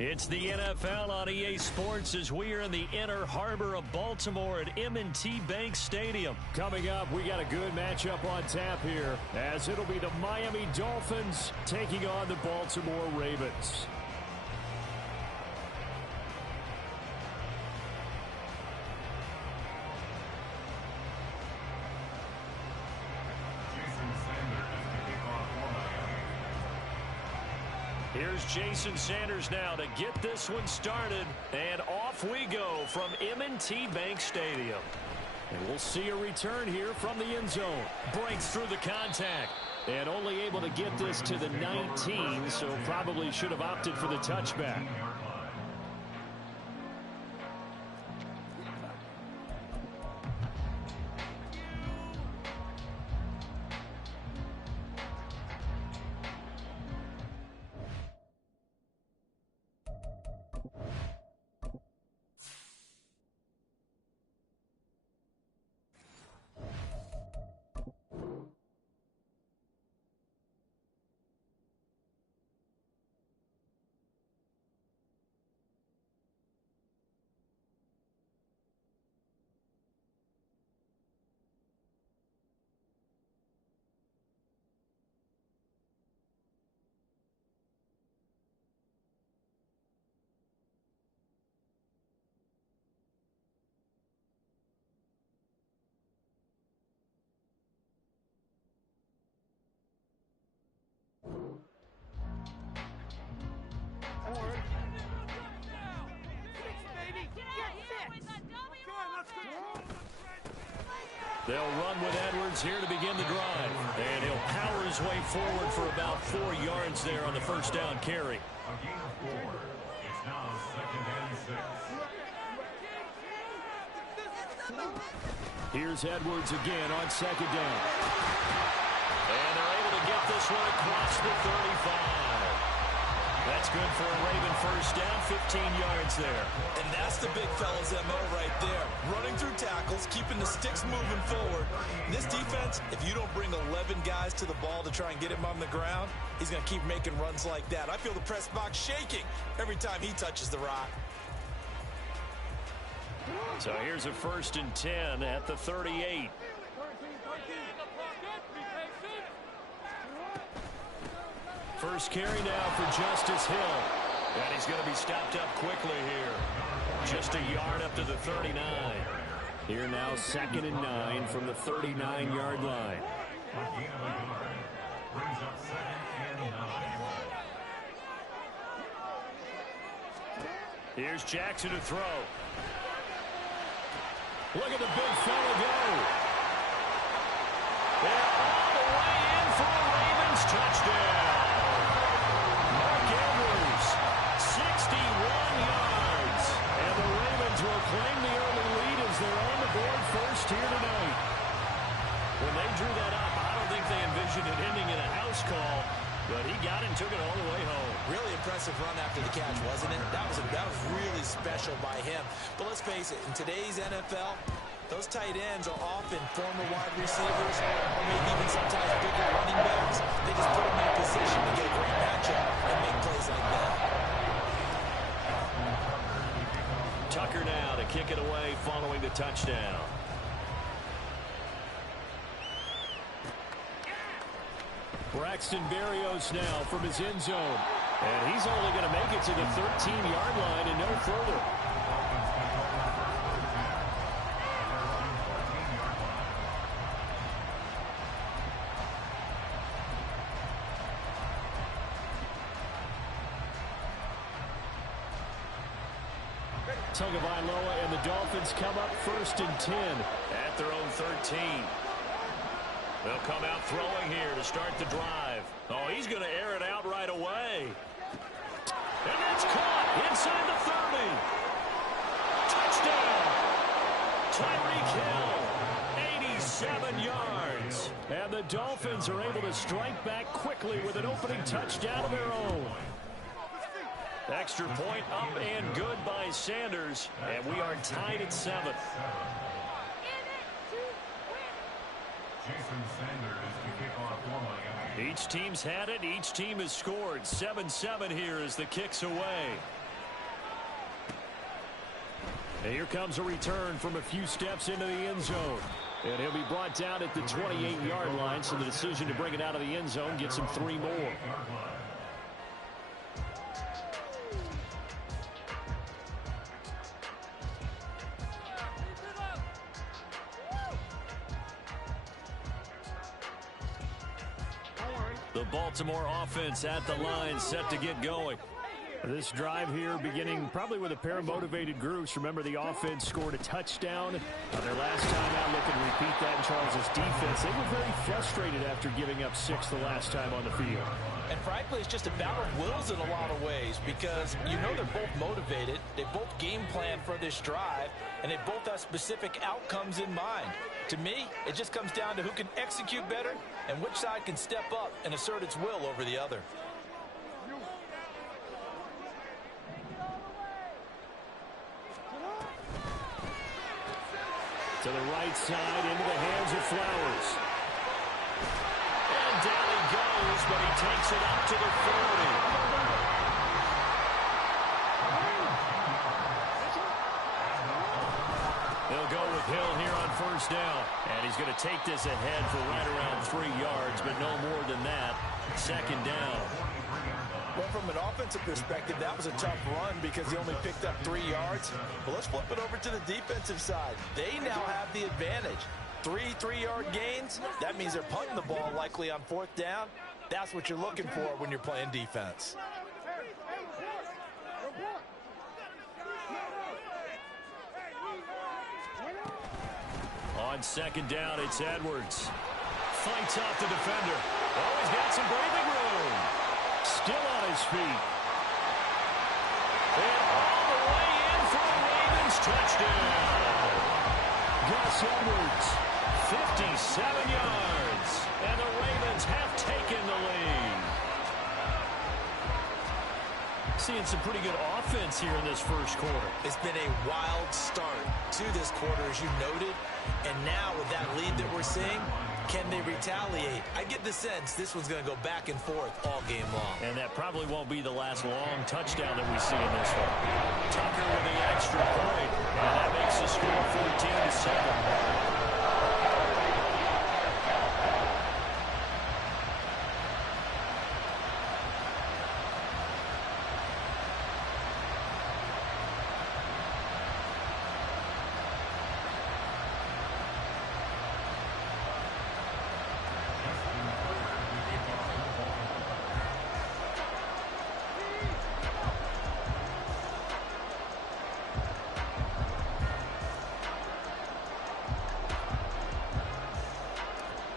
It's the NFL on EA Sports as we are in the inner harbor of Baltimore at M&T Bank Stadium. Coming up, we got a good matchup on tap here, as it'll be the Miami Dolphins taking on the Baltimore Ravens. Here's Jason Sanders now to get this one started. And off we go from M&T Bank Stadium. And we'll see a return here from the end zone. Breaks through the contact. And only able to get this to the 19, so probably should have opted for the touchback. They'll run with Edwards here to begin the drive. And he'll power his way forward for about 4 yards there on the first down carry. A gain of 4. It's now 2nd and 6. Here's Edwards again on 2nd down. And they're able to get this one across the 35. That's good for a Raven first down, 15 yards there. And that's the big fella's MO right there. Running through tackles, keeping the sticks moving forward. This defense, if you don't bring 11 guys to the ball to try and get him on the ground, he's going to keep making runs like that. I feel the press box shaking every time he touches the rock. So here's a 1st and 10 at the 38. First carry now for Justice Hill. And he's going to be stopped up quickly here. Just a yard up to the 39. Here now 2nd and 9 from the 39-yard line. Brings up 2nd and 9. Here's Jackson to throw. Look at the big fella go. They're all the way in for a Ravens touchdown. Mark Edwards, 61 yards. And the Ravens will claim the early lead as they're on the board first here tonight. When they drew that up, I don't think they envisioned it ending in a house call, but he got it and took it all the way home. Really impressive run after the catch, wasn't it? That was really special by him. But let's face it, in today's NFL, those tight ends are often former wide receivers or maybe even sometimes bigger running backs. They just put them in a position to get a great matchup and make plays like that. Tucker now to kick it away following the touchdown. Braxton Berrios now from his end zone. And he's only going to make it to the 13-yard line and no further. Tagovailoa and the Dolphins come up 1st and 10 at their own 13. They'll come out throwing here to start the drive. Oh, he's going to air it out right away. And that's caught inside the 30. Touchdown. Tyreek Hill, 87 yards. And the Dolphins are able to strike back quickly with an opening touchdown of their own. Extra point up and good by Sanders. And we are tied at 7. Jason Sanders to kick off for Miami. Each team's had it. Each team has scored. 7-7 here as the kick's away. And here comes a return from a few steps into the end zone. And he'll be brought down at the 28-yard line, so the decision to bring it out of the end zone gets him 3 more. The Baltimore offense at the line, set to get going. This drive here beginning probably with a pair of motivated groups. Remember, the offense scored a touchdown on their last time out. Look and repeat that in Charles's defense. They were very frustrated after giving up 6 the last time on the field. And frankly, it's just a battle of wills in a lot of ways because you know they're both motivated. They both game plan for this drive, and they both have specific outcomes in mind. To me, it just comes down to who can execute better and which side can step up and assert its will over the other. To the right side, into the hands of Flowers. And down he goes, but he takes it up to the 40. They'll go with Hill here on first down. And he's going to take this ahead for right around 3 yards, but no more than that. Second down. Well, from an offensive perspective, that was a tough run because he only picked up 3 yards. But let's flip it over to the defensive side. They now have the advantage. 3 3-yard gains. That means they're punting the ball likely on 4th down. That's what you're looking for when you're playing defense. On second down, it's Edwards. Fights off the defender. Oh, he's got some breathing room. Still on his feet. And all the way in for a Ravens touchdown. Gus Edwards, 57 yards. And the Ravens have taken the lead. Seeing some pretty good offense here in this first quarter. It's been a wild start to this quarter, as you noted. And now with that lead that we're seeing, can they retaliate? I get the sense this one's going to go back and forth all game long. And that probably won't be the last long touchdown that we see in this one. Tucker with the extra point. And that makes the score 14-7.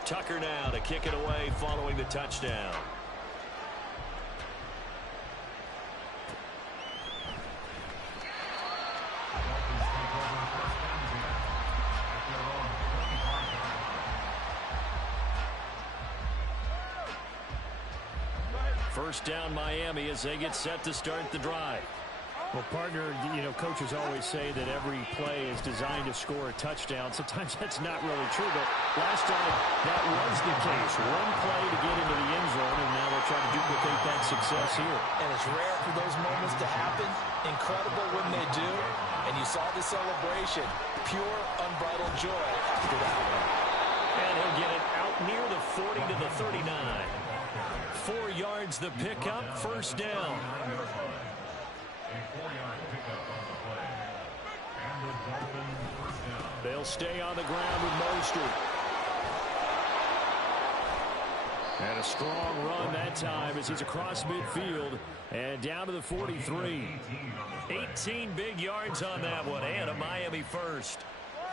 Tucker now to kick it away following the touchdown. First down Miami as they get set to start the drive. Well, partner, you know, coaches always say that every play is designed to score a touchdown. Sometimes that's not really true, but last time that was the case. One play to get into the end zone, and now they're trying to duplicate that success here. And it's rare for those moments to happen. Incredible when they do. And you saw the celebration. Pure, unbridled joy after that one. And he'll get it out near the 40 to the 39. 4 yards the pickup, first down. They'll stay on the ground with Mostert. And a strong run that time as he's across midfield and down to the 43. 18 big yards on that one and a Miami first.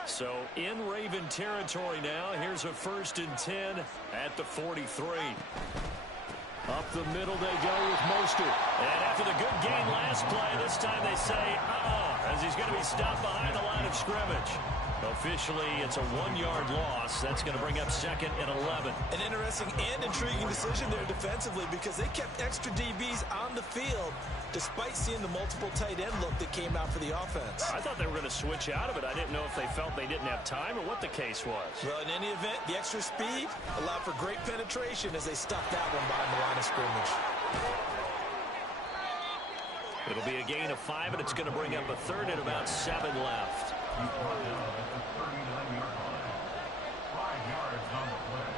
So in Raven territory now. Here's a 1st and 10 at the 43. Up the middle they go with Mostert. And after the good gain last play, this time they say, as he's going to be stopped behind the line of scrimmage. Officially, it's a 1-yard loss. That's going to bring up 2nd and 11. An interesting and intriguing decision there defensively because they kept extra DBs on the field despite seeing the multiple tight end look that came out for the offense. I thought they were going to switch out of it. I didn't know if they felt they didn't have time or what the case was. Well, in any event, the extra speed allowed for great penetration as they stuffed that one behind the line of scrimmage. It'll be a gain of 5, and it's going to bring up a third and about 7 left. 39-yard line. 5 yards on the play.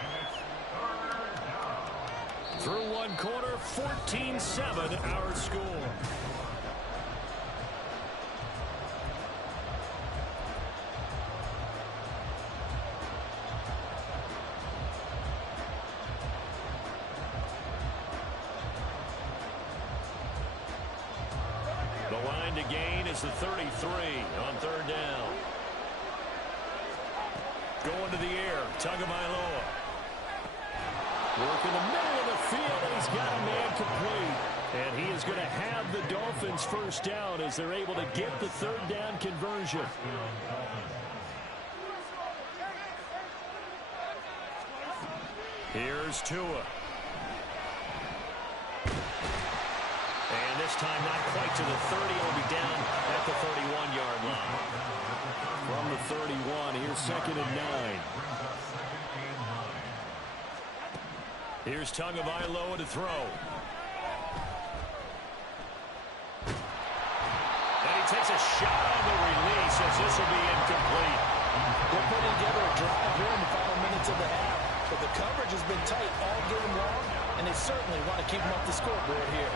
And it's third down. Through one quarter, 14-7 our score. The line to gain is the 33 on third down. Going to the air, Tagovailoa. Work in the middle of the field, and he's got a man complete. And he is going to have the Dolphins first down as they're able to get the third down conversion. Here's Tua. And this time not quite to the 30. It'll be down at the 31-yard line. From the 31, here's 2nd and 9. Here's Tagovailoa to throw. And he takes a shot on the release as this will be incomplete. They're putting together a drive here in the final minutes of the half. But the coverage has been tight all game long, and they certainly want to keep them up the scoreboard here.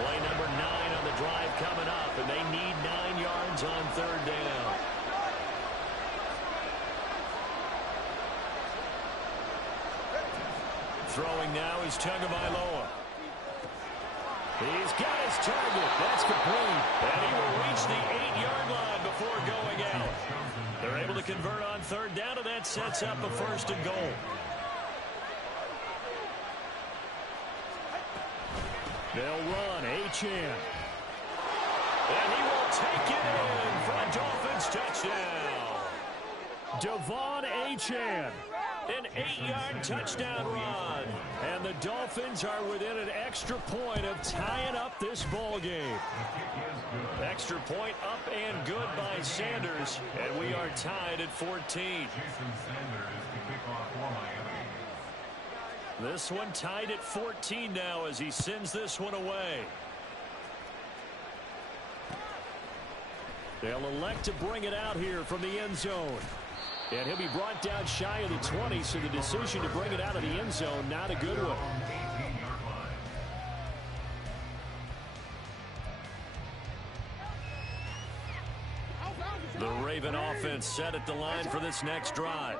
Play number 9 on the drive coming up, and they need 9 yards on third down. Throwing now is Tagovailoa. He's got his target. That's complete. And he will reach the 8-yard line before going out. They're able to convert on third down, and that sets up a 1st and goal. They'll run Achane. And he will take it in for a Dolphins touchdown. Devon Achane. An 8-yard touchdown run. And the Dolphins are within an extra point of tying up this ball game. Extra point up and good by Sanders. And we are tied at 14. Jason Sanders to kick off for Miami. This one tied at 14 now as he sends this one away. They'll elect to bring it out here from the end zone. And he'll be brought down shy of the 20, so the decision to bring it out of the end zone, not a good one. The Raven offense set at the line for this next drive.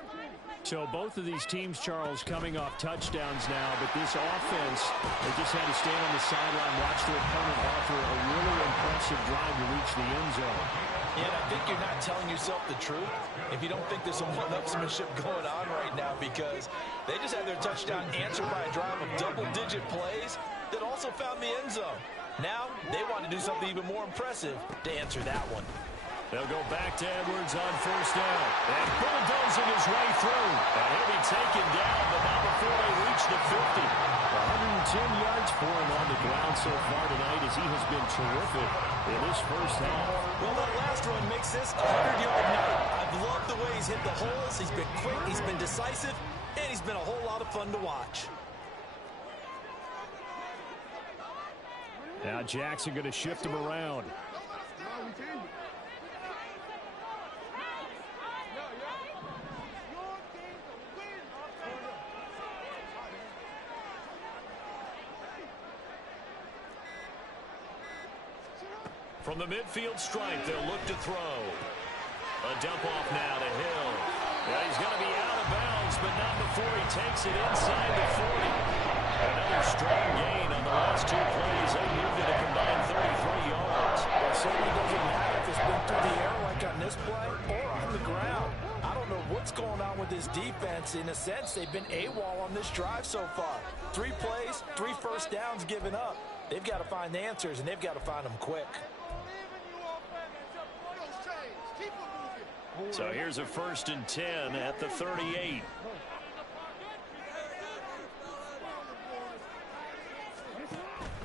So both of these teams, Charles, coming off touchdowns now, but this offense, they just had to stand on the sideline, watch their opponent offer a really impressive drive to reach the end zone. Yeah, and I think you're not telling yourself the truth if you don't think there's some one-upsmanship going on right now, because they just had their touchdown answered by a drive of double-digit plays that also found the end zone. Now they want to do something even more impressive to answer that one. They'll go back to Edwards on first down. And bulldozing his way through. And he'll be taken down, but not before they reach the 50. 110 yards for him on the ground so far tonight as he has been terrific in this first half. Well, that last run makes this a 100-yard night. I've loved the way he's hit the holes. He's been quick, he's been decisive, and he's been a whole lot of fun to watch. Now Jackson going to shift him around. From the midfield stripe, they'll look to throw. A dump off now to Hill. Yeah, he's going to be out of bounds, but not before he takes it inside the 40. Another strong gain on the last 2 plays. They moved it a combined 33 yards. It certainly doesn't matter if it's been through the air like on this play or on the ground. I don't know what's going on with this defense. In a sense, they've been AWOL on this drive so far. 3 plays, 3 first downs given up. They've got to find the answers, and they've got to find them quick. So here's a 1st and 10 at the 38.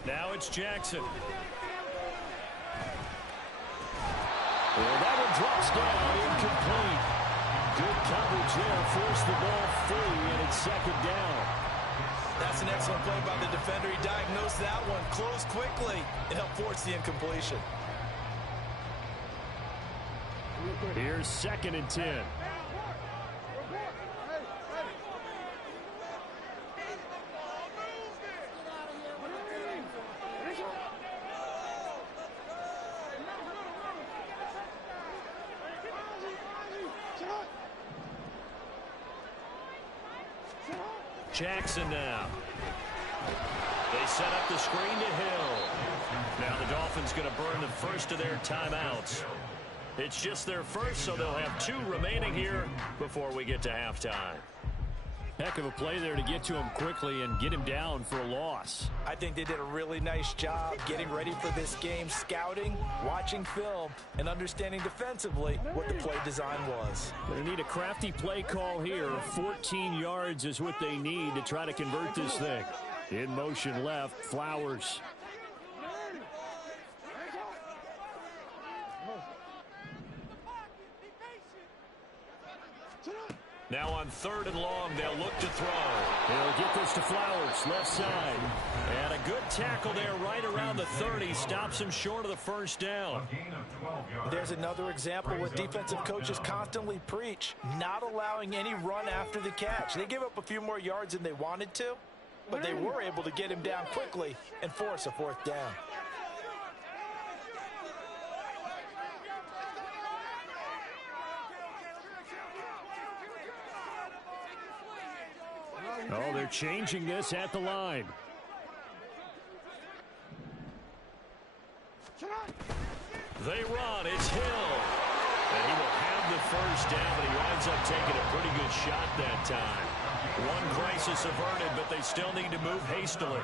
Now it's Jackson. Well, that one drops down, incomplete. Good coverage there, forced the ball free, and it's 2nd down. That's an excellent play by the defender. He diagnosed that one, closed quickly, and helped force the incompletion. Here's 2nd and 10. Jackson now. They set up the screen to Hill. Now the Dolphins going to burn the first of their timeouts. It's just their first, so they'll have 2 remaining here before we get to halftime. Heck of a play there to get to him quickly and get him down for a loss. I think they did a really nice job getting ready for this game, scouting, watching film, and understanding defensively what the play design was. They need a crafty play call here. 14 yards is what they need to try to convert this thing. In motion left, Flowers. Now on 3rd and long, they'll look to throw. He'll get this to Flowers, left side. And a good tackle there right around the 30. Stops him short of the first down. There's another example what defensive coaches constantly preach, not allowing any run after the catch. They gave up a few more yards than they wanted to, but they were able to get him down quickly and force a 4th down. Oh, they're changing this at the line. They run. It's Hill. And he will have the first down, but he winds up taking a pretty good shot that time. One crisis averted, but they still need to move hastily.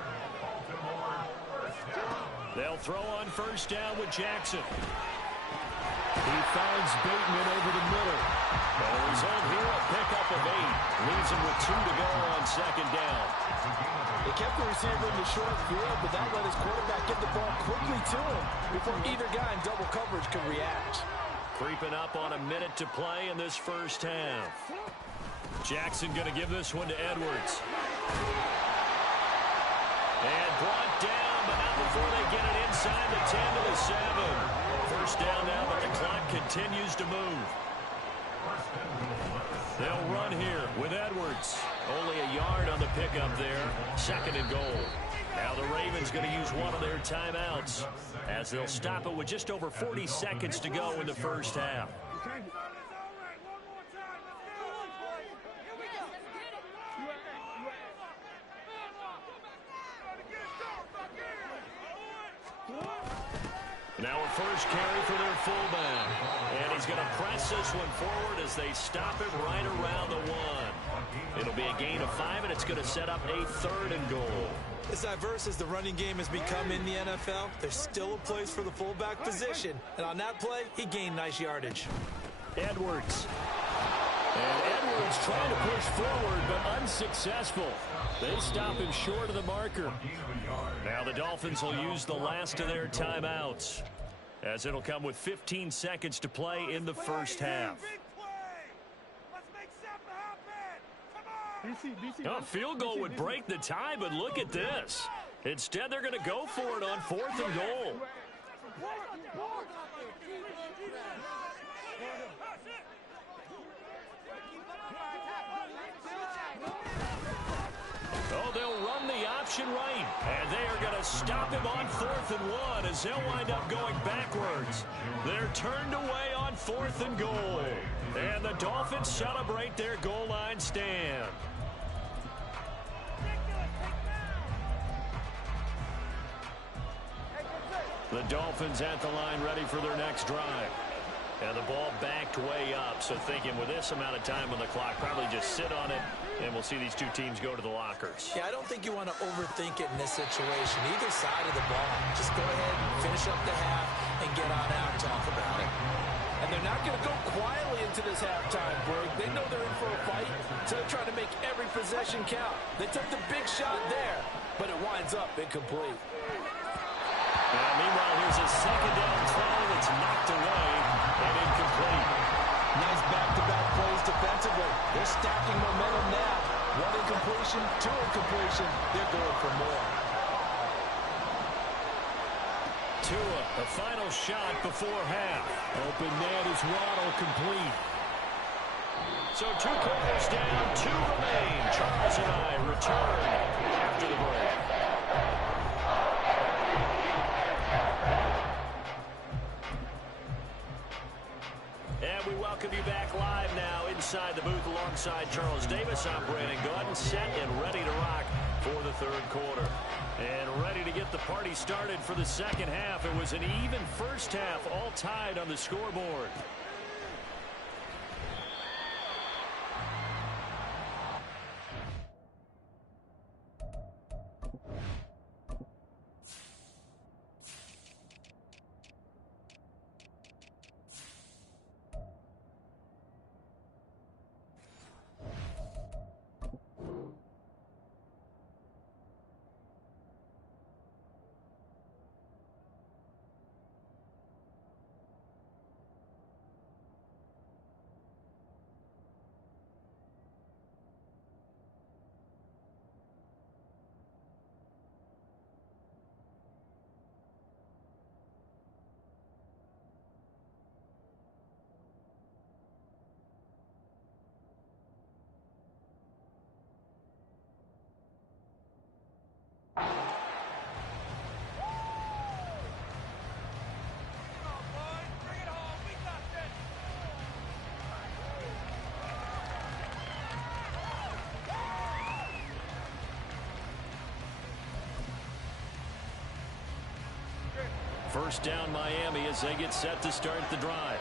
They'll throw on first down with Jackson. He finds Bateman over the middle. The result here, a pickup of 8. Leaves him with 2 to go on 2nd down. They kept the receiver in the short field, but that let his quarterback get the ball quickly to him before either guy in double coverage could react. Creeping up on a minute to play in this first half. Jackson going to give this one to Edwards. And brought down, but not before they get it inside the 10 to the 7. First down now, but the clock continues to move. They'll run here with Edwards. Only a yard on the pickup there. 2nd and goal. Now the Ravens going to use one of their timeouts as they'll stop it with just over 40 seconds to go in the first half. Now a first carry for their fullback. And he's going to press this one forward as they stop him right around the 1. It'll be a gain of 5, and it's going to set up a 3rd and goal. As diverse as the running game has become in the NFL, there's still a place for the fullback position. And on that play, he gained nice yardage. Edwards. And Edwards trying to push forward, but unsuccessful. They stop him short of the marker. Now the Dolphins will use the last of their timeouts, as it'll come with 15 seconds to play in the first half. A field goal would break the tie, but look at this. Instead, they're going to go for it on 4th and goal. Oh, they'll run the option right. And they are going to stop him on 4th and 1 as they'll wind up going backwards. They're turned away on 4th and goal. And the Dolphins celebrate their goal line stand. The Dolphins at the line ready for their next drive. And the ball backed way up, so thinking with this amount of time on the clock, probably just sit on it, and we'll see these two teams go to the lockers. Yeah, I don't think you want to overthink it in this situation. Either side of the ball. Just go ahead, finish up the half, and get on out and talk about it. And they're not going to go quietly into this halftime break. They know they're in for a fight, so they're trying to make every possession count. They took the big shot there, but it winds up incomplete. Meanwhile, here's a 2nd down throw that's knocked away and incomplete. Nice back-to-back plays defensively. They're stacking momentum now. One incompletion completion to incompletion. They're going for more. Tua, the final shot before half. Open man is Waddle, complete. So 2 quarters down, 2 remain. Charles and I return after the break. And we welcome you back live now inside the booth alongside Charles Davis. I'm Brandon Gaudin, set and ready to rock for the third quarter. And ready to get the party started for the second half. It was an even first half, all tied on the scoreboard. First down Miami as they get set to start the drive.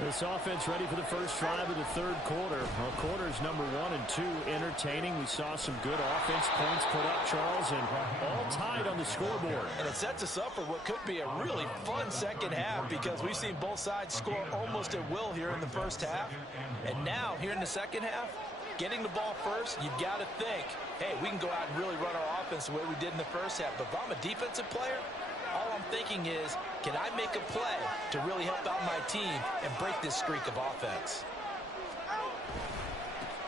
This offense ready for the first drive of the third quarter. Well, quarters number 1 and 2 entertaining. We saw some good offense points put up, Charles, and all tied on the scoreboard. And it sets us up for what could be a really fun second half because we've seen both sides score almost at will here in the first half. And now, here in the second half, getting the ball first, you've got to think, hey, we can go out and really run our offense the way we did in the first half. But if I'm a defensive player, all I'm thinking is, can I make a play to really help out my team and break this streak of offense?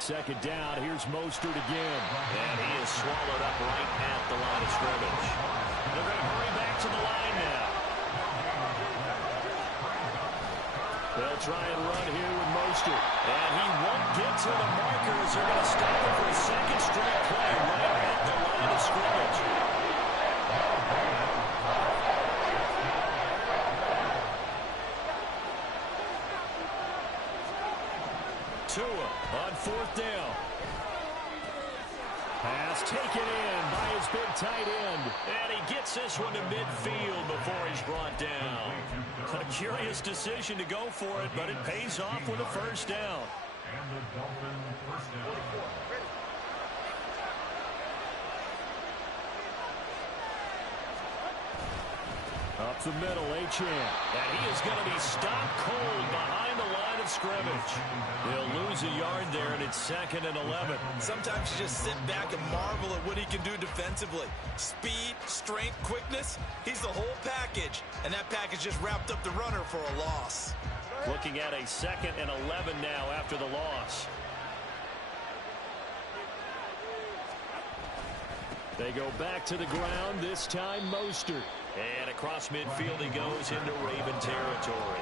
Second down, here's Mostert again. And he is swallowed up right at the line of scrimmage. They're going to hurry back to the line now. They'll try and run here with Mostert. And he won't get to the markers. They're going to stop him for a second straight play right at the line of scrimmage. Tua on fourth down. Pass taken in by his big tight end. And he gets this one to midfield before he's brought down. A curious decision to go for it, but it pays off with a first down. And the Dolphins first down. Up the middle, Achane. And he is going to be stopped cold behind the line of scrimmage. They'll lose a yard there, and it's 2nd and 11. Sometimes you just sit back and marvel at what he can do defensively. Speed, strength, quickness, he's the whole package. And that package just wrapped up the runner for a loss. Looking at a 2nd and 11 now after the loss. They go back to the ground, this time Mostert. And across midfield he goes into Raven territory.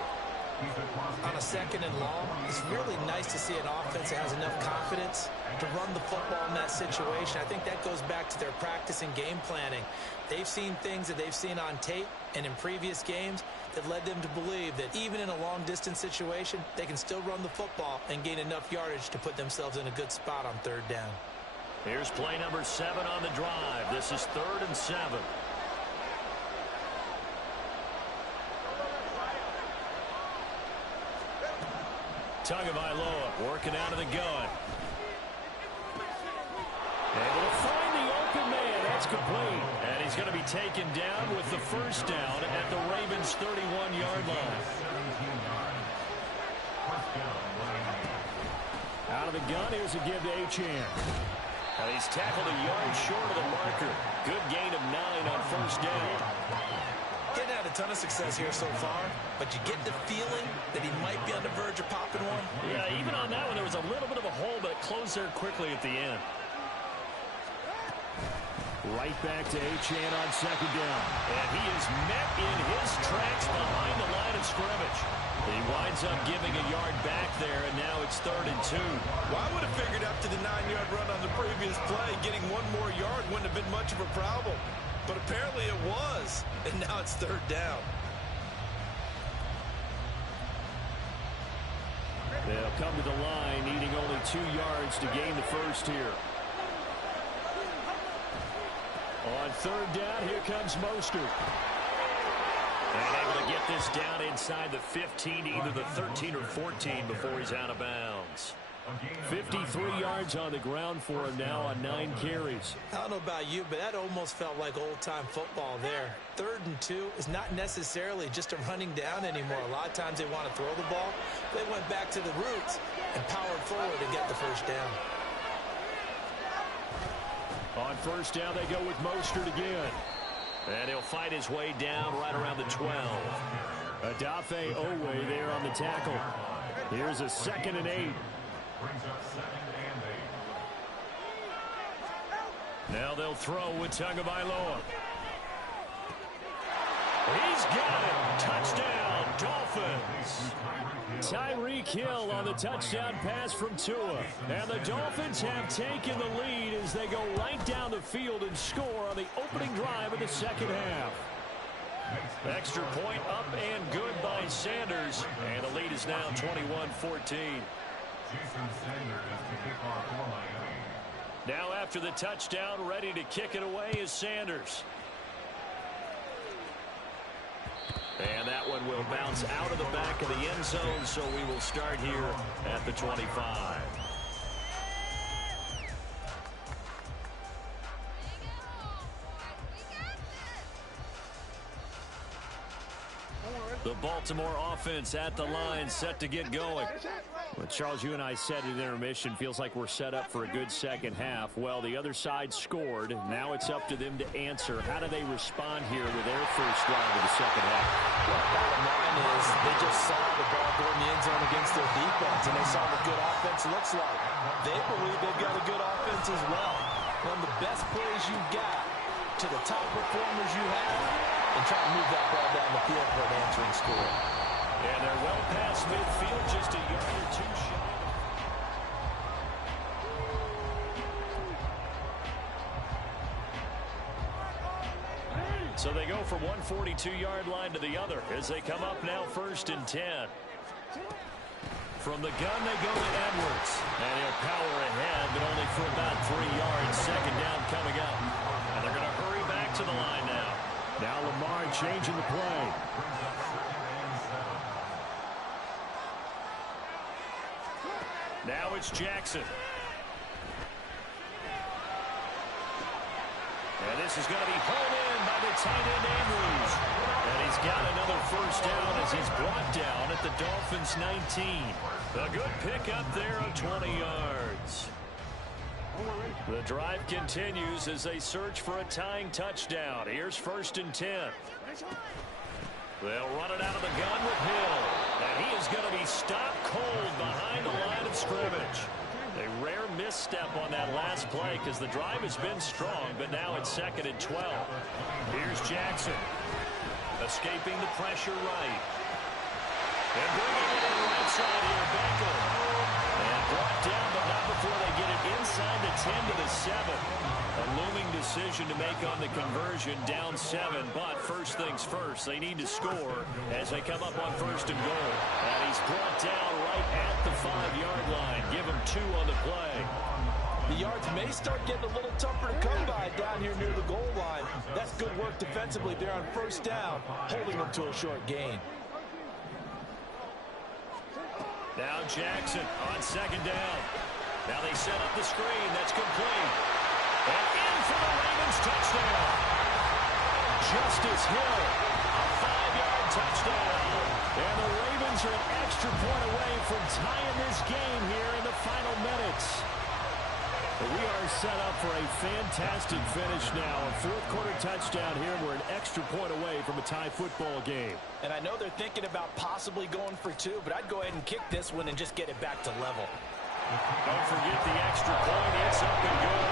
On a 2nd and long, it's really nice to see an offense that has enough confidence to run the football in that situation. I think that goes back to their practice and game planning. They've seen things that they've seen on tape and in previous games that led them to believe that even in a long-distance situation, they can still run the football and gain enough yardage to put themselves in a good spot on 3rd down. Here's play number 7 on the drive. This is 3rd and 7. Tagovailoa working out of the gun. Able to find the open man. That's complete. And he's going to be taken down with the first down at the Ravens' 31-yard line. Out of the gun, here's a give to Achane. And he's tackled a yard short of the marker. Good gain of 9 on first down. Getting had a ton of success here so far, but you get the feeling that he might be on the verge of popping one. Yeah, even on that one, there was a little bit of a hole, but it closed there quickly at the end. Right back to Achane on second down. And he is met in his tracks behind the line of scrimmage. He winds up giving a yard back there, and now it's 3rd and 2. Well, I would have figured after the 9-yard run on the previous play, getting one more yard wouldn't have been much of a problem. But apparently it was, and now it's 3rd down. They'll come to the line, needing only 2 yards to gain the first here. On 3rd down, here comes Mostert. And able to get this down inside the 15, either the 13 or 14 before he's out of bounds. 53 yards on the ground for him now on 9 carries. I don't know about you, but that almost felt like old-time football there. 3rd and 2 is not necessarily just a running down anymore. A lot of times they want to throw the ball. They went back to the roots and powered forward to get the first down. On 1st down, they go with Mostert again. And he'll fight his way down right around the 12. Adafe Owe there on the tackle. Here's a 2nd and 8. Now they'll throw with Tagovailoa. He's got it. Touchdown, Dolphins. Tyreek Hill on the touchdown pass from Tua. And the Dolphins have taken the lead as they go right down the field and score on the opening drive of the 2nd half. Extra point up and good by Sanders. And the lead is now 21-14. Now after the touchdown, ready to kick it away is Sanders. And that one will bounce out of the back of the end zone, so we will start here at the 25. The Baltimore offense at the line, set to get going. Well, Charles, you and I said at intermission, feels like we're set up for a good second half. Well, the other side scored. Now it's up to them to answer. How do they respond here with their first drive of the second half? Well, bottom line is they just saw the ball go in the end zone against their defense, and they saw what good offense looks like. They believe they've got a good offense as well. One of the best plays you've got to the top performers you have, and try to move that ball down the field for an answering score. And they're well past midfield, just a yard or two shy. So they go from one 42-yard line to the other as they come up now 1st and 10. From the gun, they go to Edwards. And he'll power ahead, but only for about 3 yards. 2nd down coming up. And they're going to hurry back to the line now. Now Lamar changing the play. Now it's Jackson. And this is going to be pulled in by the tight end Andrews. And he's got another first down as he's brought down at the Dolphins' 19. A good pickup there of 20 yards. The drive continues as they search for a tying touchdown. Here's 1st and 10. They'll run it out of the gun with Hill. And he is going to be stopped cold behind the line of scrimmage. A rare misstep on that last play because the drive has been strong, but now it's 2nd and 12. Here's Jackson. Escaping the pressure right. And bringing it in right side here, Beckham. And brought down, but not before they get it inside the 10 to the 7. A looming decision to make on the conversion, down 7. But first things first, they need to score as they come up on 1st and goal. And he's brought down right at the 5-yard line. Give him 2 on the play. The yards may start getting a little tougher to come by down here near the goal line. That's good work defensively there on 1st down, holding them to a short gain. Now Jackson on 2nd down. Now they set up the screen. That's complete. And in for the Ravens touchdown. Justice Hill, a 5-yard touchdown. And the Ravens are an extra point away from tying this game here in the final minutes. But we are set up for a fantastic finish now. A 4th-quarter touchdown here. We're an extra point away from a tie football game. And I know they're thinking about possibly going for 2, but I'd go ahead and kick this one and just get it back to level. Don't forget the extra point. It's up and good.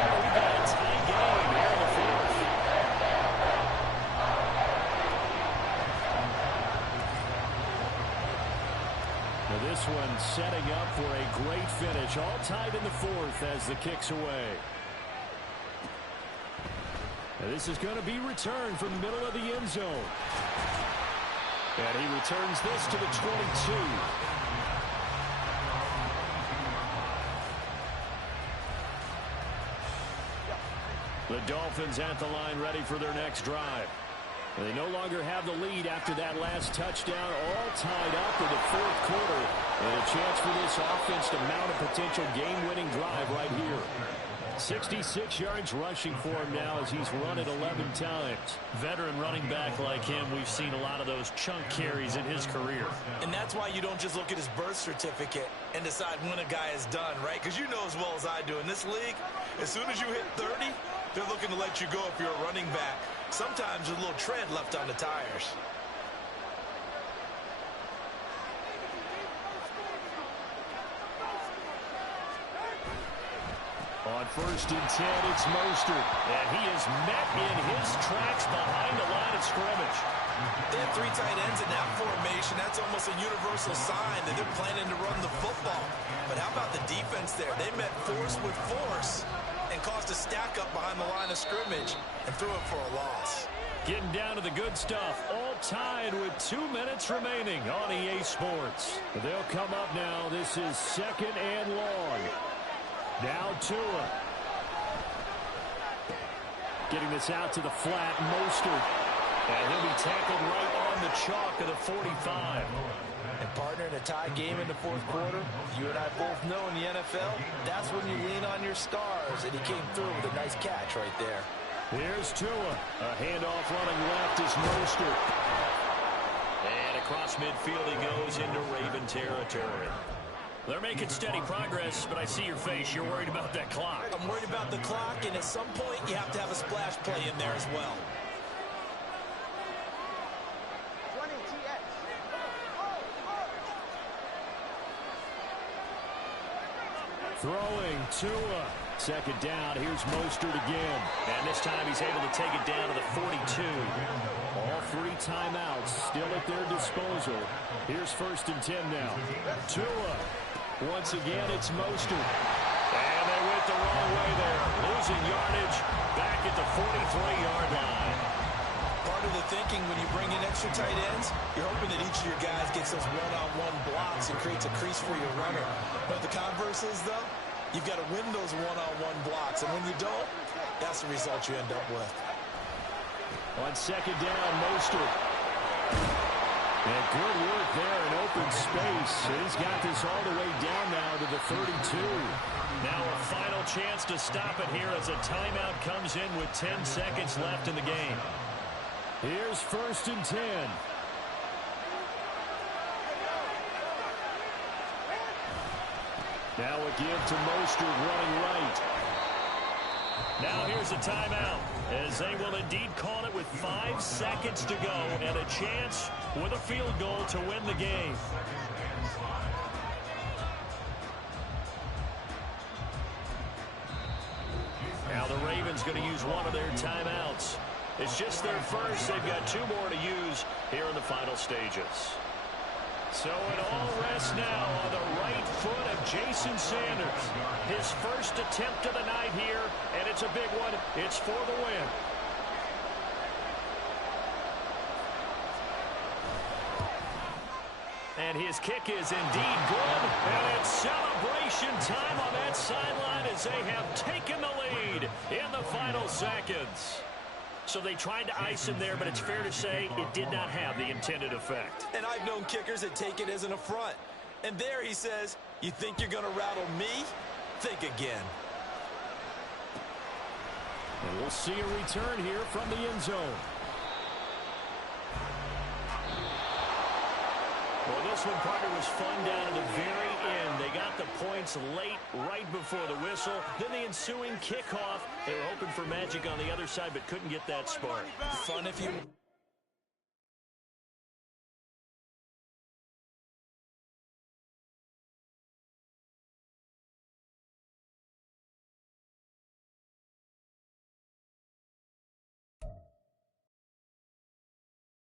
And we've got a tie game Now this one setting up for a great finish. All tied in the fourth as the kick's away. Now this is going to be returned from the middle of the end zone. And he returns this to the 22. The Dolphins at the line ready for their next drive. They no longer have the lead after that last touchdown, all tied up in the fourth quarter. And a chance for this offense to mount a potential game-winning drive right here. 66 yards rushing for him now as he's run it 11 times. Veteran running back like him, we've seen a lot of those chunk carries in his career. And that's why you don't just look at his birth certificate and decide when a guy is done, right? Because you know as well as I do, in this league, as soon as you hit 30, they're looking to let you go if you're a running back. Sometimes there's a little tread left on the tires. On 1st and 10, it's Mostert. And he is met in his tracks behind the line of scrimmage. They have 3 tight ends in that formation. That's almost a universal sign that they're planning to run the football. But how about the defense there? They met force with force and caused a stack up behind the line of scrimmage and threw it for a loss. Getting down to the good stuff, all tied with 2 minutes remaining on EA Sports. They'll come up now. This is 2nd and long. Now Tua. Getting this out to the flat, Mostert. And he'll be tackled right on the chalk of the 45. And partner, in a tie game in the fourth quarter, you and I both know in the NFL, that's when you lean on your stars. And he came through with a nice catch right there. Here's Tua. A handoff running left is Mostert. And across midfield he goes into Raven territory. They're making steady progress, but I see your face. You're worried about that clock. I'm worried about the clock, and at some point you have to have a splash play in there as well. Throwing Tua. 2nd down. Here's Mostert again. And this time he's able to take it down to the 42. All 3 timeouts still at their disposal. Here's 1st and 10 now. Tua. Once again, it's Mostert. And they went the wrong way there. Losing yardage back at the 43-yard line. Part of the thinking when you bring in extra tight ends, you're hoping that each of your guys gets those one-on-one blocks and creates a crease for your runner. But the converse is, though, you've got to win those one-on-one blocks. And when you don't, that's the result you end up with. On 2nd down, Mostert. And good work there in open space. He's got this all the way down now to the 32. Now a final chance to stop it here as a timeout comes in with 10 seconds left in the game. Here's 1st and 10. Now a give to Mostert running right. Now here's a timeout as they will indeed call it with 5 seconds to go and a chance with a field goal to win the game. Now the Ravens going to use one of their timeouts. It's just their first. They've got 2 more to use here in the final stages. So it all rests now on the right foot of Jason Sanders. His first attempt of the night here, and it's a big one. It's for the win. And his kick is indeed good. And it's celebration time on that sideline as they have taken the lead in the final seconds. So they tried to ice him there, but it's fair to say it did not have the intended effect. And I've known kickers that take it as an affront. And there he says, you think you're going to rattle me? Think again. And we'll see a return here from the end zone. Well, this one, partner, was fun down at the very end. They got the points late, right before the whistle. Then the ensuing kickoff. They were hoping for magic on the other side, but couldn't get that spark. Fun if you